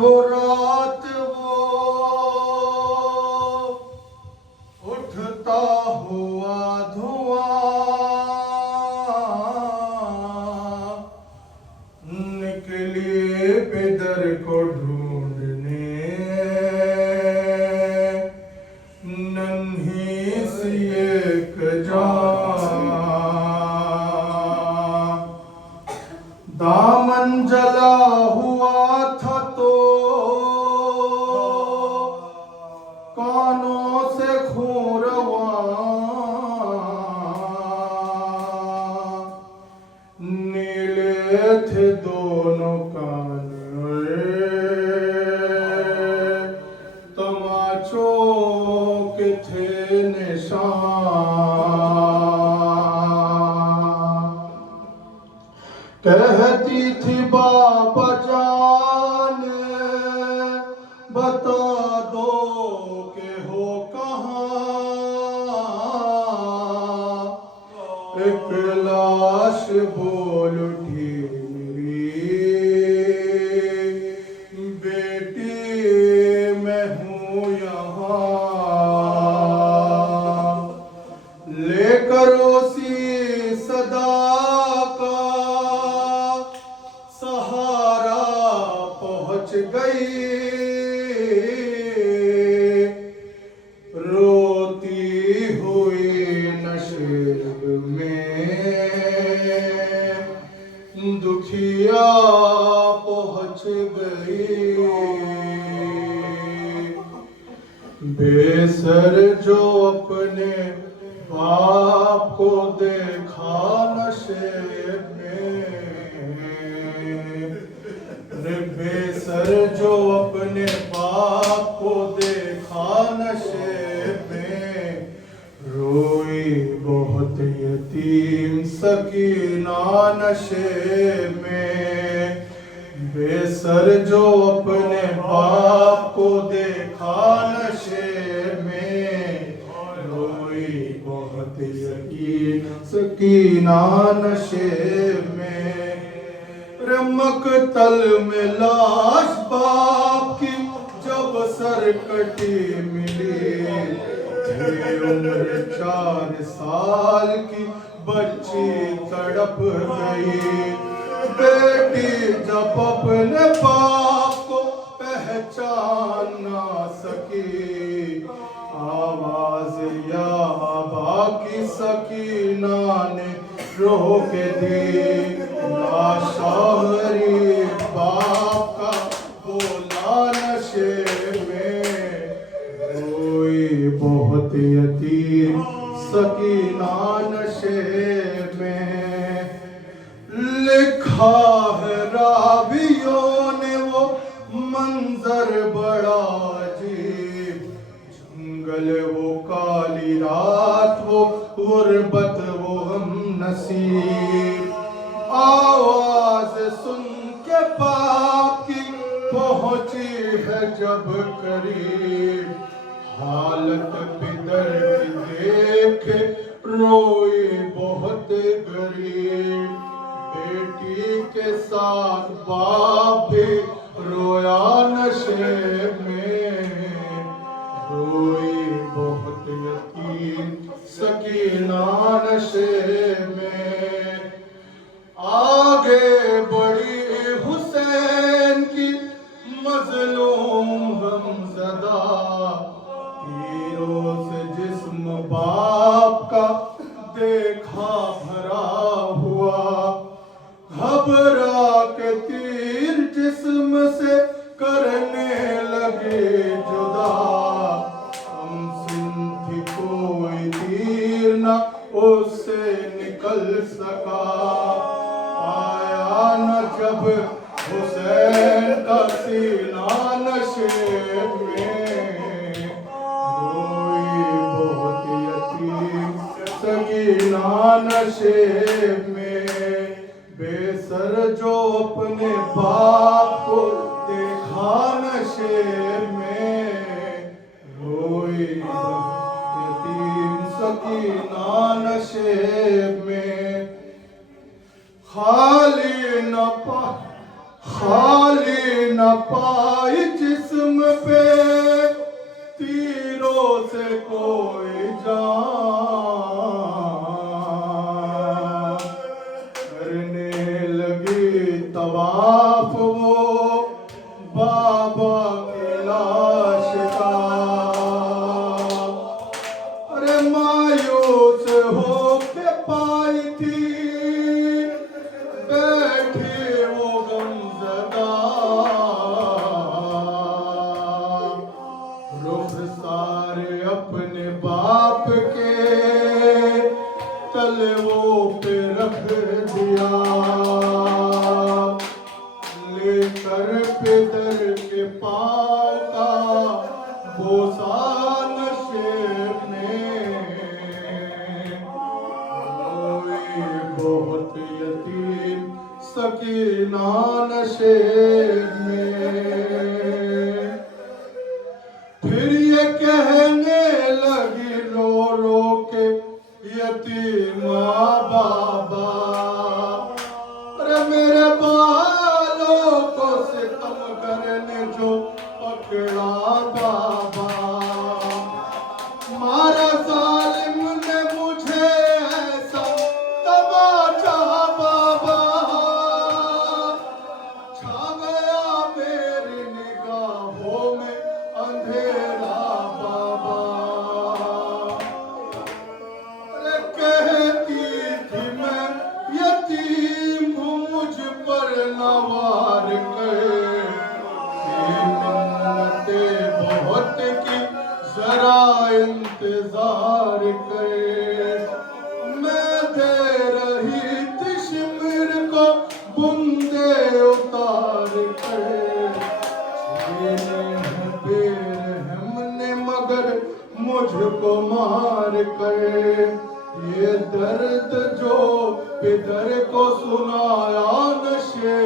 वो रात वो उठता हुआ धुआं निकली पिदर को ढूंढने नन्ही सी एक जान दामन जला हुआ था तो कानों से खून रवा नीले थे दोनों कान तमाचों के थे निशान कहती थी बाबा जान बता दो के हो कहाँ एक लाश बोल उठी मेरी बेटी मैं हूँ यहाँ लेकर उसी सदा का सहारा पहुँच गई रोती हुई नशेब में दुखिया पहुँच गई बेसर जो अपने बाप को देखा नशे में बेसर जो अपने बाप को देखा नशे में रोई बहुत यतीम सकीना नशे में बेसर जो अपने बाप को देखा नशे में रोई बहुत यकीन सकीना नशे में रमक तल में लाश बाप की जब सरकटी मिली थी उम्र 4 साल की बच्ची तड़प गई बेटी जब अपने बाप को पहचान ना सकी आवाज या बाकी सकीना ने रोक दी लाशावरी बाप का बोला नशे में रोई बहुत यतीम सकीना नशे में लिखा है रावियों ने वो मंजर बड़ा अजीब जंगल वो काली रात वो गुर्बत वो हम नसीब आवाज सुन के बाप की पहुंची है जब करीब हालत पिदर की देख रोई बहुत गरीब बेटी के साथ बाप भी रोया नशे में रोई बहुत यतीम सकीना नशे में आगे बढ़ी हुसैन की मजलूम गमज़दा तीरों से जिस्म बाप का देखा भरा हुआ घबरा के तीर जिस्म से करने लगे जुदा हमसिन थी कोई तीर न उससे निकल सका आया न जब हुसैन का सीना नशे में रोई बहुत यतीम सकीना नशे में बेसर जो अपने बाप को देखा नशे में रोई यतीम सकीना नशे में खाली न पाई आई जिस्म पे तीरों से कोई जान, करने लगी तवाफ वो बाबा की लाश का। अरे मायूस होके पाई थी बैठी वो गमज़दा, रुख सारे अपने बाप के तलवों पे रख दिया, लेकर पितर के पाँव का बोसा नशे में, रोई बहुत यतीम सकीना नशे में। फिर ये कहने लगी रो रो के यतीमा बाबा, अरे मेरे बालों को सितम करने जो पकड़ा बाबा, मारा जालिम ने मुझे ऐसा तमाचा बाबा, छा गया मेरी निगाहों में अंधेरा बाबा। अरे कहती थी मैं यतीम हूँ मुझ पर नवार कर, मिन्नते बहुत की जरा इंतजार कर, मैं दे रही थी शिमर को बूंदे उतार कर, बेरहम ने मगर मुझको मार कर, ये दर्द जो पितर को सुनाया नशे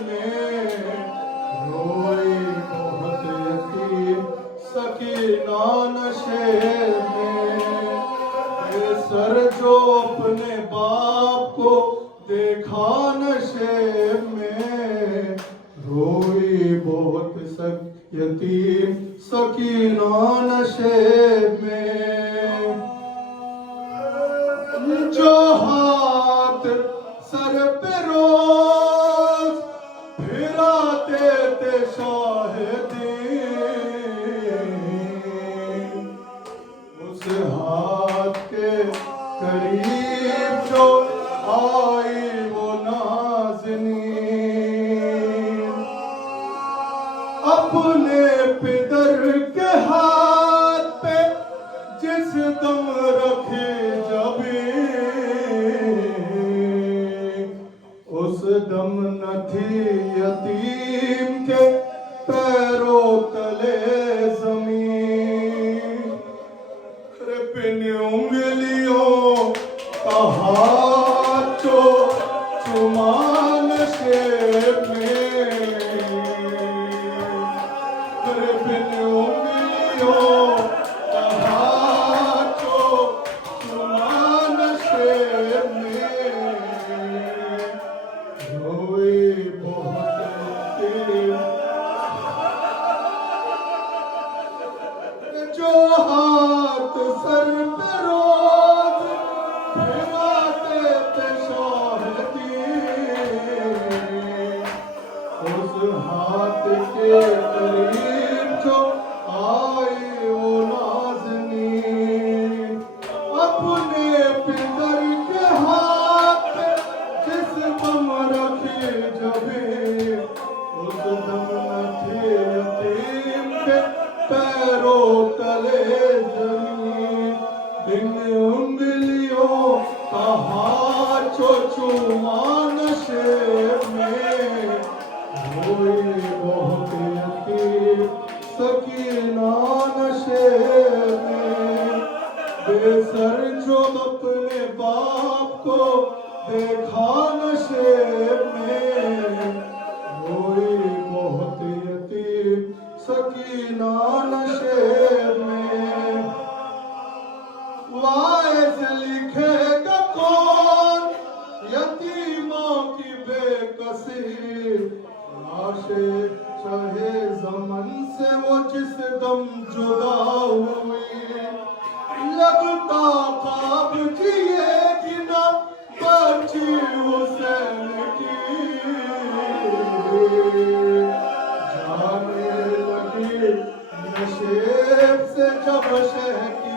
में, रोई बहुत यतीम सकीना नशे में। ये सर जो अपने बाप को देखा नशे में, रोई बहुत यतीम सकीना नशे में। जो हाथ सर पे रोज फिराते थे शाहिदीन, उस हाथ के करीब जो आई वो नाज़नीन, अपने पितर के हाथ पे जिस दम रखे जबी, उस दम न थी यतीम के पैरों तले जमीन। बिन उंगलियों का हाथ जो चुमान से में, बिन उंगलियों का हाथ जो चुमान से में, रोई बहुत जो हाथ सर पे रोज फिराते थे शाहिदीन, उस हाथ के करीब जो आई वो नाज़नीन, अपने पितर के हाथ पे जिस दम रखे जबे, उस दम न थे यतीम के पैरों तले जमीन। बिन उंगलियों का हाथ जो चुमान से में, रोई बहुत यतीम सकीना नशे में। बेसर जो अपने बाप को देखा नशे में, रोई बहुत यतीम सकीना नशे में। जिस दम जुदा हुई, लगता था अब जिएगी ना बची हुसैन की। जाने लगी नशे से जब शह की